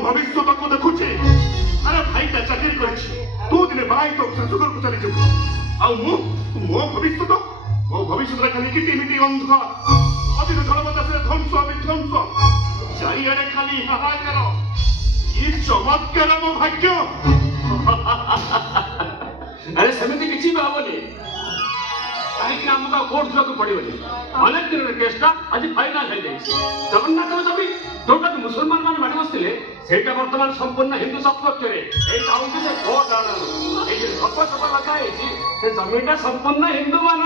भविष्य को देखुचे अरे भाई चाकरी कर तू दिने भाई तो शाशुघर को चली जाऊ मो भविष्य खाली किटिमिटी अंध अतीत धर्मदास ध्वंस विध्वंस चारिड़े खाली हाहाकार ये चमत्कार मो भाग्य अरे सेमती किसी भी हेनी कहीं आमको कोर्ट जाक पड़े अनेक दिन केसटा आज फाइनाल हो जाए जगन्नाथ जमी जोटा मुसलमान मान मानि बसते से बर्तमान संपूर्ण हिंदू सपक्ष से कोर्ट आना सफा सफा लगा से जमीन संपूर्ण हिंदू मान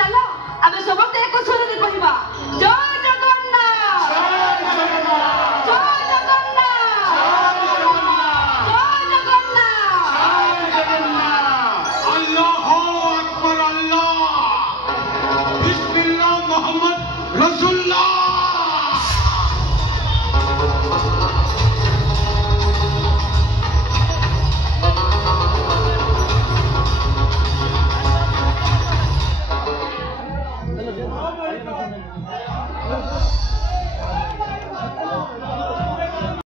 चलो अब समस्त एक सुर कहवा